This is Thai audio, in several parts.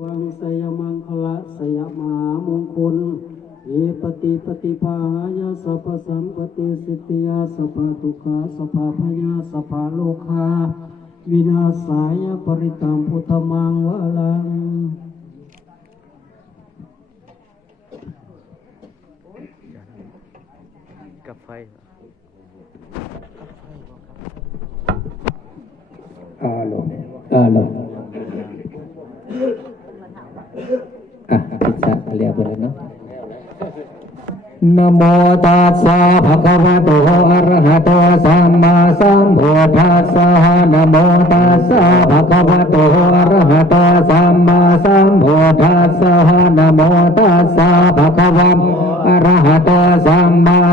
วังสยมังคละสยมหามงคลเอปติปฏิภายาสัพสัมปติสิทธิยาสัพทุกขาสัพพพยาสัพโลคาวินาศายปริตังพุทธมังวะลังกับไฟอาลงอาลง อะพิจารณาเรียบร้อยเนาะนะโมตั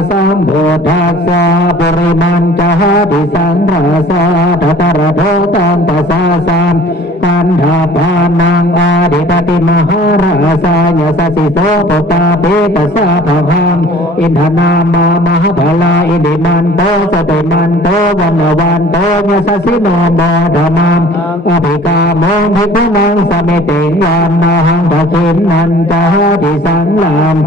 สัมพุทธัสสะนะโมตัสสะภะคะวะโตอะระหะโตสัมมาสัมพุทธัสสะนะโมตัสสะภะคะวะอะระหะโตสัมมาสัมพุทธัสสะปริมันจหาติสังราสาตตระโทตันตสาสามกันธาปานังอาดิตติมหาราสาญาสสิโสปตาเปตสาภหังอินทนามามหาภลาอิดิมันโตสติมันโตวันวันโตญาสสิโนโมธรรมังอภิกามงภิกขุนังสมิติงวันนาหังตะขินนันตหาติสังลาม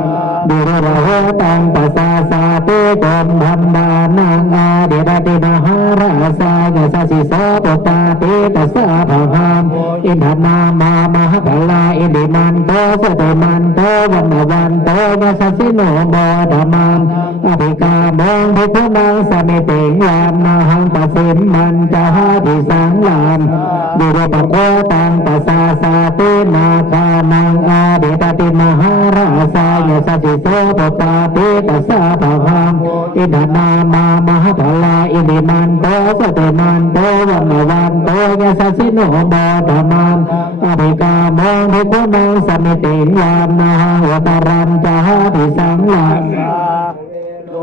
ดุรระโหตังปัสสาสาติกมธรรมานังอาเดิรติมหาราสาญาสสิโสปตาเปตสาภหังอินทนามามหาภลาอิดิมันโตสติมันโตวันวันโตญาสสิโนโมธรรมังอภิกามงภิกขุนังสมิติงวันนาหังปสิมมันจหาติสังลามดุรปโคตังปสาสาตินาคานังอาดิตติมหาราสายา สสิโสปตาปิตัสสะปะหังอินทนามามหาภลาอินิมันโตสติมันโตวันวันโตยาสสิโนโมธรรมันอภิกามงภิกขุนังสมิติยานาหัวตารัญจาติสังลามติยาขะนังอาหาราสายาสสิโสปตาเปตัสสะภะหังอินทนามามหาภลาอินิมันโตสติมันโตวันวันโตยาสสิโนโมธรรมังอภิกามงภิกขุสมิติวันนัง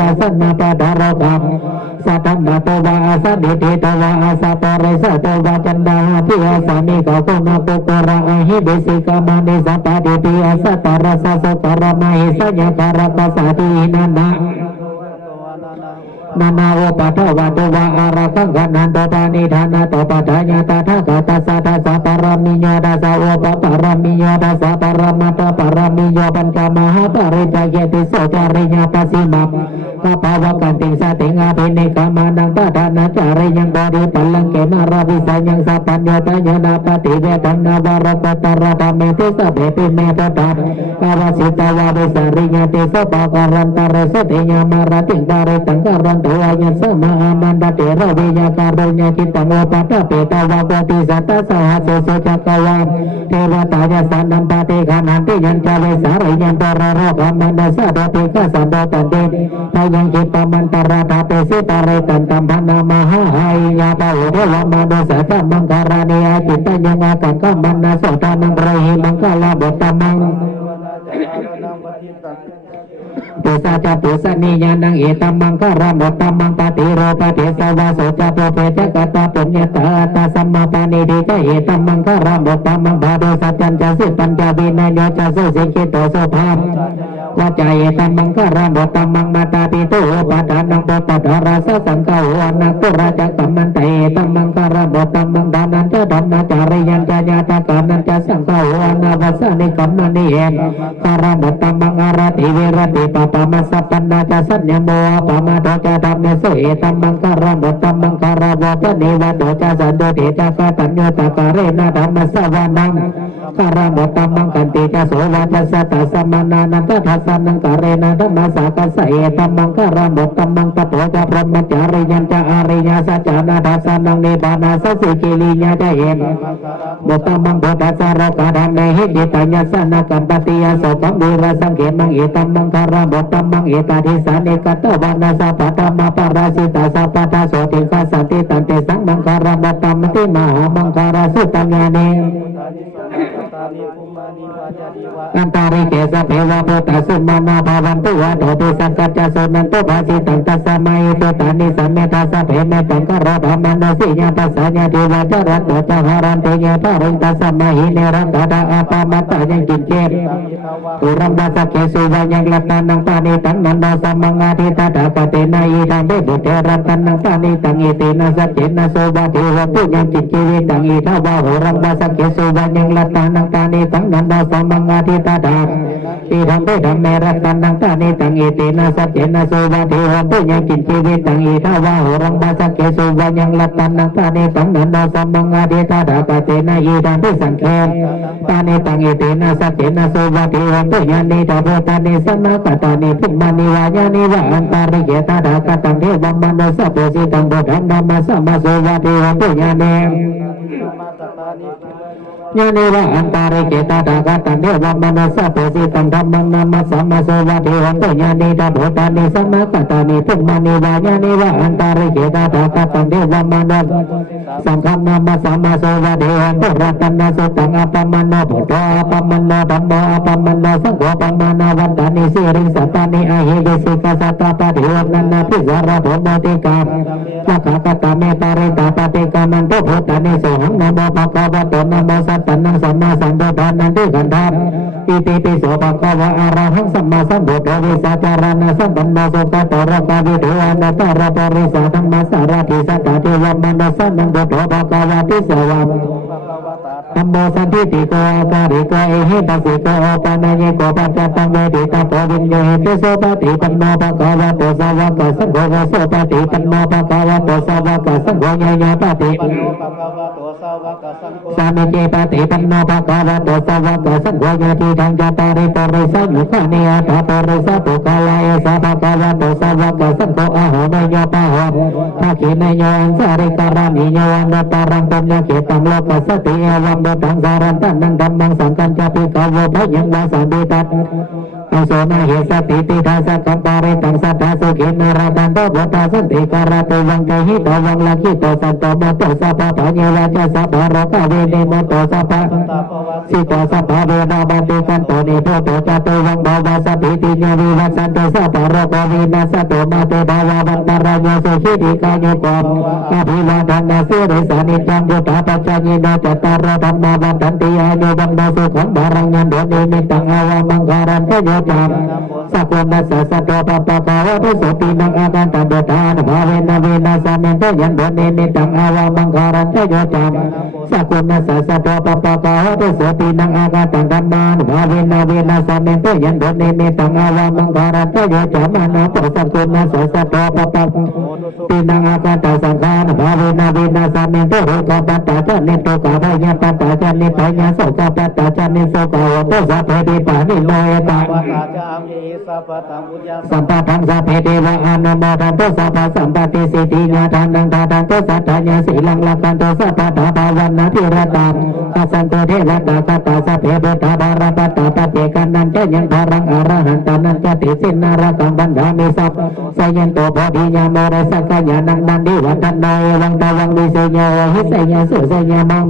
วะโตระโตวะมนัสตวะอมนัสตวะอาจิตวะวะภกตวะปิสัจตวะคันดากตวะกันดากตวะมะกตตวะสันนปะดารกัมสัตตมตวะอาสดิติตวะอาสปะริสตวะจันดาพิอาสานิกาโกนาปุกระอหิเดสิกามานิสัปะดิติอาสตระสะสตระมหิสัญญการะกัสสตินันนะ นานาโอปัทวะตุวะอาระสังขนันโตปานิธานาโตปัฏฐายาตถาคตสะทัสสะปารมิโยดัสสะโอปปารมิโยดัสสะปารมัตตปารมิโยปัญจมหาปริจายติโสจาริญาปัสสิมังกภาวะกันติสติงอาภินิกามานังปะ ทานาจาริยังบริปัลลังเกมาราวิสัญญังสัพพัญญตายนาปฏิเวทังนาวารปตระธรรมเมติสะเปปิเมตตังภาวสิตาวาวิสาริญาติสปะการันตาระสติญามาราติงการตังการันตัวายสมามันดาเตระวิญญาการุญญาจิตตังโอปะปะเปตาวาโกติสัตตสหัสสุจักวาเทวตายสันนันตติขานันติยันจาเวสาริยันตระระกามันดาสะดาติกะสันโดตันติทายังจิตตมันตระทาเปสิตาริตันตัมพนามหาหายาปะอุเทวมานุสัตมังการานิยจิตตัญญากังกัมมันนาโสตานังไรหิมั ตุสัจตุสนิยานังเอตัมมังคารามตัมมังปฏิโรปฏิสวาโสจโปเปจกตาปุญญตาตาสัมมาปานิดิกเอตัมมังคารามตัมมังบาโดสัจจันจะสิปัญจวินัยจะสุสิกิโตสุภามวจายตัมมังคารามตัมมังมาตาปิโตุปทานังปปดาราสสังฆาวานังปุราจักกัมมันเตตัมมังคารามตัมมังดานันจะดัมนาจาริยันจะญาตากานันจ สนิกรมมันนิเอคารมุตตมังอรติเวรติปปามัสสะปันาจัสัญญโมปามาโดจะดัมเนโสเอตัมมังการมุตตมัง คาราวะจะนิวัตโจะสันโดเถจะกตัญโยตากาเรนะธรรมสวานังคารามตัมมังกันติจะโสวัจสะตสัมมานานันตทัสสะนังกาเรนะธรรมสากัสสะเอตัมมังคารามตัมมังตโปจะพรหมจาริยันจะอาริยาสัจานาทัสสะนังนิบานาสสิกิลิญาจะเอมบุตมังบุตสารกาดันเนหิจิตัญญสนากัมปติยาโสกัมบุระสังเขมังเอตัมมังคาราบุตมังเอตาทิสานิกัตตวานาสัพพะธรรมปาราสิตาสัพพะทาโสติคาสัน อันตาริเกสะเพวะพุทธสุมานาภาวันตุวะโตติสังกัจจสุนันตุภาสิตัง อิทาวะอุรัมบาสะเกสุวะยังลัตตานังปานิตังนันดาสมังอาทิตาดาอิดังเบดัมเมรัตตันังปานิตังอิตินะสัจเจนะโสวะเทวะปุญญังจิตจิวิตังอิทาวะอุรัมบาสะเกสุวะยังลัตตานังปานิตังนันดาสมังอาทิตาดาปเตนะอิดังเบสังเขปานิตังอิตินะสัจเจนะโสวะเทวะปุญญังนิดาโพตานิสันนะกตานิพุมมานิวายานิวะอันตาริเกตาดากตังเทวัมมโนสัพพสิตังโบธัมมัมมะสัมมาโสวะเทวะปุญญาเนมาตตานิญาณิวะอันเกตาดากตังเทวัมมโนสัพเพสิตังธัมมังนัมมะมาสวะเทวะปุญญาเนดาโบตานิสันนะกตานิพุมมานิวายานิวะอัน ตาริเกตาดากตังเทวัมมโน สังฆนัมมะสัมมาโสวะเทวะปุรัตนะสุตังอปมโนพุทโธอปมโนธัมโมอปมโนสังโฆปมมานาวันตานิสิริสัตตานิอหิเกสิกสัตตาปะเทวนันนาพิสารโภโมติกาสักขะตาเมปาริตาปฏิกามันตุพุทธานิสหังนโมภะคะวะโตนะโมสัตตะนังสัมมาสัมพุทธานันติกันธาอิติปิโสภะคะวะอะระหังสัมมาสัมพุทธวิสัจารณะสัมปันโนสุตตะระกาวิเทวนาตระปริสาธัมมาสสารทิสัตตะเทวมนัสสนังพุทโธภะคะวะติสวะภะคะวะตาธัมโมสันติติโกอาการิโกเอหิปัสสิโกโอปานายโกปัจจตังเวทิตาโพวิญโยหิติโสปฏิปันโนภะคะวะโตสาวกสังโฆวะโสปฏิปันโนภะคะวะโตสาวกสังโฆญาญาปฏิปันโนภะตสาวกสังโฆสามิเจปฏิปันโนภะคะวะโตสาวกสังโฆญาติทังจตาริปริสังมุขเนียตาปริสัตุกาลายสาารายโสุขิติกายโกมอภิวาทนาสิริสานิจังยุตาปัจจยิโนจตารธรรมาวันตันติอายุวันโนสุขังบารังยันโดนิมิตังอาวามังคารันทโยจามสัพพมัสสะสัตโตปะปะปะวะทุสตินังอาการตันเดทานภาเวนะเวนะสามินทยันโดนิมิตังอาวามังคารันทโยจามสัพพมัสสะสัตโตปะปะปะวะทุสตินังอาการตันธรรมานภาเวนะเวนะสามินทยันโดนิมิตังอาวามังคารันทโยจามนะโตสัพพมัสสะสัตโตปะปะปะตินังอาการตาสังขารภาเวนาเวนาสามินโตโรกปัตตาจันนิโตกาพยาปัตตาจันนิพยาโสกปัตตาจันนิโสกาวะโตสัพเพติปานิโนเอตาวะตาจามเยสัพพะตังอุญญาสัมปะทังสัพเพเทวะอนุโมทันโตสัพพะสัมปติสิทธิญาทานังทาทันโตสัทธาญาสีลังลักันโตสัพพะทาภาวันนาทิรตังกัสสันโตเทวตาคตาสัพเพพุทธาบาราปัตตาปเจกันนันเจยังภารังอรหันตานันจติสินนารักังบันดามิสัพสยันโตโพธิญาโมเรสักกญานังนันดิวัฒนายวังตาวังดิเศญโยหิสยาสุเสยามัง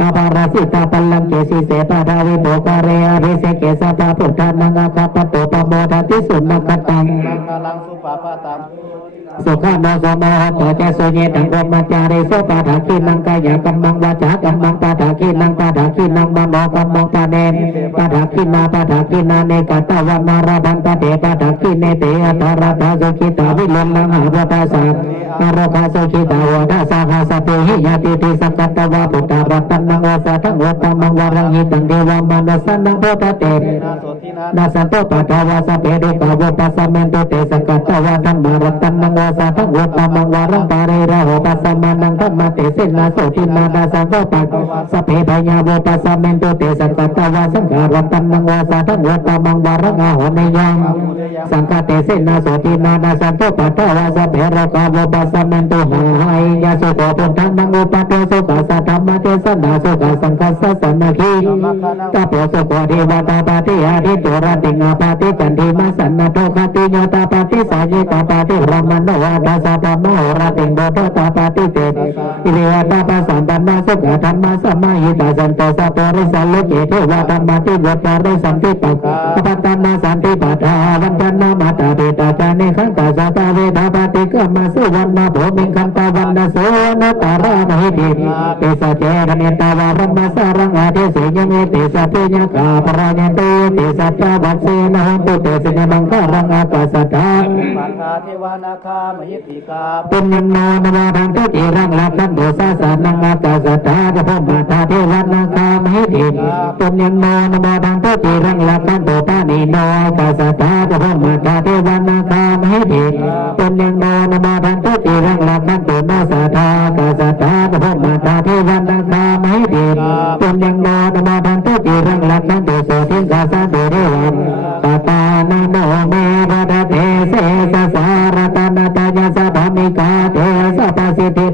อาปาราสิตาปัลลังเกสิเสปาดาวิโภกเรอริเสเกสัพพะพุทานังอาคาปโตปโมทัติสุนักตังมังคลังสุปาปะตัง สุขาโนโสมหโตเจสุเยตังรมจาริโสปาถาคินังกายกัมมังวาจากัมมังปาถาคินังปาถาคินังมโนกัมมังปาเนปาถาคินาปาถาคินาเนกตวนาราบันตเตปาถาคิเนเตอัตระตาสุขิตาวิลลังหาปตาสาอารคาสุขิตาวดาสาหาสเปหิยติติสังกัตวะพุทธารัตนังวาสาทังวตมังวารังหิตังเทวามนัสสันนังโพธเตนาโสทินานาสันโตปัทวาสเปเดกาวปัสสมันโตเตสกัตตวาธรรมารัตันนังวาสาทังวตมังวารังปาเรระหปัสสมานังธรรมเตเสนาโสตินานาสังโตปัสสเพปพยาโวปัสสมันโตเตสกัตตวาสังขารัตันนังวาสาทังวตมังวารังอาหเนยังสังฆเตเสนาโสตินานาสันโตปัทวาสเประกาวปัสสมันโตหายยาสุโขปุถังนังอุปะเตสุขัสสะธรรมเตสนาสุขัสสังคัสสะสันนคีตาโพสุโขเทวตาปาติอาทิโตระติงาปาติกันติมาสันนโตคติโยตาปาติสายิตาปาติรม วานาคามหิติกาปุญญานนวาทันทุติรังลักขันโดสาสนังอาตาสัตถาจะพมาตาเทวันาคามหิติปุญญานนวาทันทุติรังลักขันโดตานีโนอากาสัตถาจะพมาตาเทวันาคามหิติปุญญานนวาทันทุติรังลักขันโดนาสัทธากาสัตา สป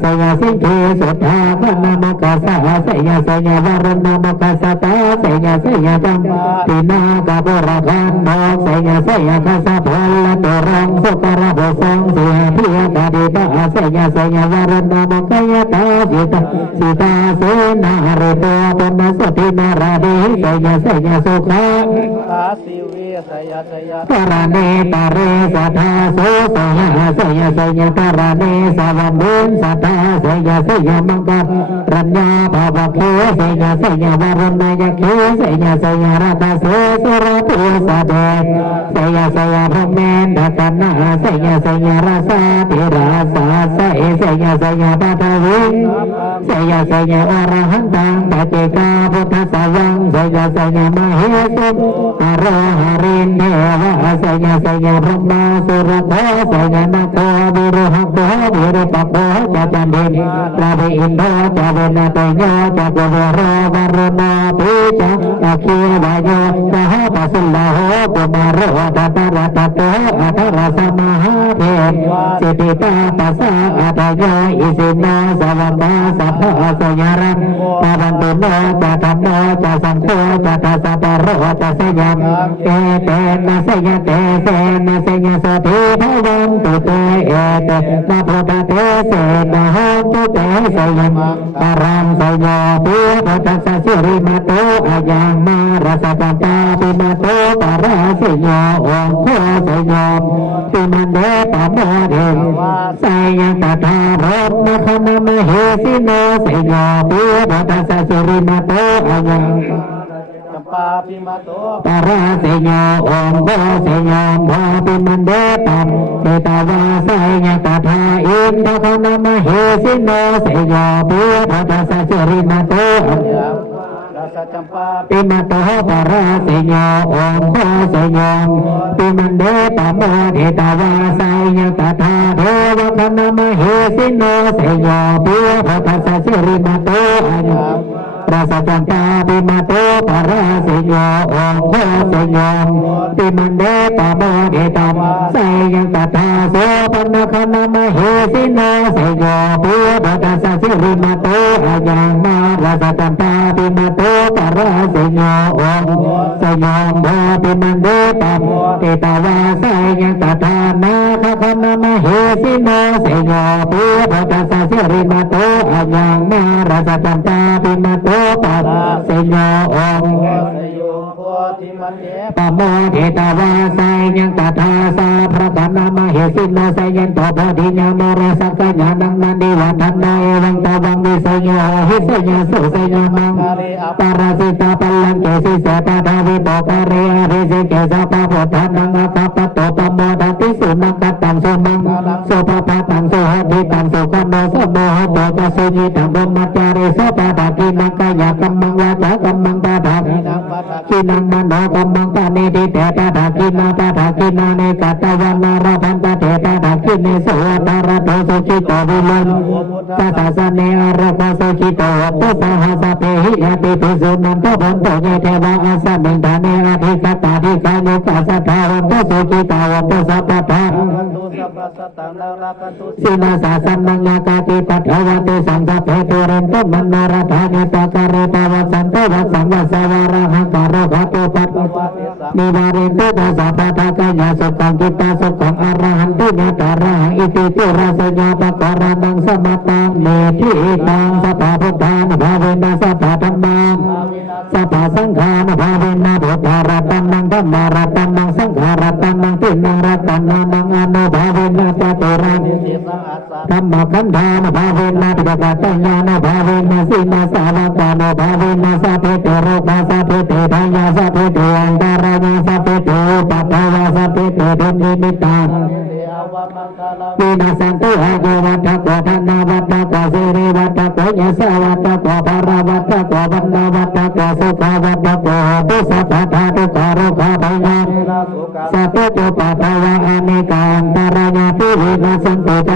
เสญเสญสิงเคสุทธาพนามกาสาเสญเสญวรณามกาสตาเสญเสญจัมปินากาบรกันโนเสญเสญคาสะพลตรังสุกระโบสังเสียพิยกาดิบาเสญเสญวรณามกายตาสิตาสิตาเสนาเรโตปนสตินาราดีเสญเสญสุขาอาสิเวสยสยตระเนตาเรสัทธาโสสยาสยสยตระเนสาวันบุญสัทธาสยสยมังกรรัญญาภาวะเคสยสยว รณายเคสยสยรัตเสสรตุสะเดสยสยพระเมนดกันนาสย สยราสาติราสาสยสยสยปัตวิสยสย อรหันตังปฏิกาพุทธสาสหตุอารินเทวะสยสยพรหมาสุรโคสยนาโควิรุหโควิรุปโคจัจันติลาภิอินโทจาเวนะเตโยจักวโรวรนาปิจักอคีวายโยสหปัสสาโหปุมาโรตัตระตะโตอัตระสมหาเทสิติตาปัสสะอัตโยอิสินาสวัมมาสัพพะสยารังปาวันตุโนจัตโนจัสังโฆจัตสัปโรจัสยามเอเตนะสยเตเสนะสยสติภวันตุเตเอเตนะพุทธเตเสนะหตุเตสยมปารังสยปิพุทธสสิริมาโตอายังมาราสจันตาปิมาโตปาราสิโยโองโฆสยมปิมันเดปะโมเดงสายังตถาพรมคณมเหสิโนสยโยปิพุทธสสิริมาโตอายังจำปาพิมาโตปาราเสยโอมโบเสยมโมปิมันเดตัมเตตาวาสยตถาอินทะคณมเหสิโนเสยปิพุทธสสิริมาโตรา สจำปาปิมาโตปาราเสยโอมโบเสยมปิมันเดตโมเทตาวาสยตถาเทวคณมเหสิโนเสยปิพุทธสสิริมาโตอัญราสจันตาปิมาโตปาราสิโยองโคสิโยมปิมันเดปะโมเดตัมไสยังตถาโสปันนคณมเหสิโนสยโยปิปตัสสะสิริมาโตอายังมาราสจันตาปิมา ตปาราสิโยองสยโยมโมปิมันเดตัมเตตาวาสยังตถานาคคณมเหสิโนสยโยปิปตัสสะสิริมาโตอายังมาราสจันตาปิมาโตปาราเสโยอง สยโมโพธิมันเดปะโมเทตาวาสายยังตถาสาพระกันามาเหสิโนสยันโตโพธิญาโมเรสักกญานังนันดิวันทันนาเอวังตาวังวิสยโยหิสยสุสยมังปาราสิตาปัลลังเกสิสตาดาวิโบกาเรอริสิเกสะปะโพธานังอาคาปะโตปะโมทันติสุนังกัตตังสุมังโสปะปะตังสุ หัดิตังสุขันโนสมโมหโตจะสุญิตังบรมจาริโสปะดากินังกายกรรมังวา จากัมมังปาทาทีนังปัตตะกินังมโนกัมมังปาเนติเตปาทากินาปาทากินาเนกัตตวานาราพันตเตปาทากิเนสวตารโตสุขิโตวิลันตัสสะเนอรคสุขิโตตัสหะสะเพหิยติปิสุนันทพันโตเยเทวะอาสมิงธาเนอธิกตาธิกานุปัสสะทาวันตสุขิตาวันตสัพพะทากันตุสัพพะสัตตังนารากันตุสินาสาสัมมังยากาติปัทวันติสังสะเพตุเรนตุมนารธานิปะการะปวัสสันตวัสสังวัสสวาระหังการะภะตุปัตวะเทสัมนิวารินตุตาสัพพะทากายาสุขังกิตาสุขังอรหันตุญาตาระหังอิติตุราสญาปะการะนังสมัตตังเมธิตังสัพพะพุทธานุภาเวนะสัพพะธรรมังสัพพะสังฆานุภาเวนะพุทธารัตตังนังธัมมารัตตังนังสังฆารัต ตังนังตินังรัตตังนังนังอนุภาเวนะจตุรังเทสังอัสสะธรรม กาสัพพ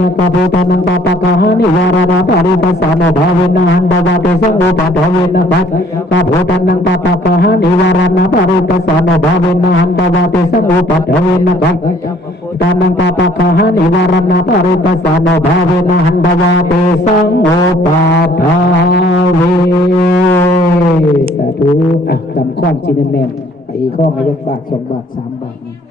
นะกตญะกะพุทธนังปะปะกะหานิวารณะปริปัสสะโนภาเวนะหันตวะเตสังอุปะทเวนะปัสกะพุทธนังปะปะกะหานิวารณะปริปัสสะโนภาเวนะหันตวะเตสังอุปะทเวนะปัสกะนังปะปะกะหานิวารณะปริปัสสะโนภาเวนะหันตวะเตสังอุปะทเวสาธุอะจำข้อจีนแน่นๆไปข้อมายกบาทสองบาทสามบาทนะ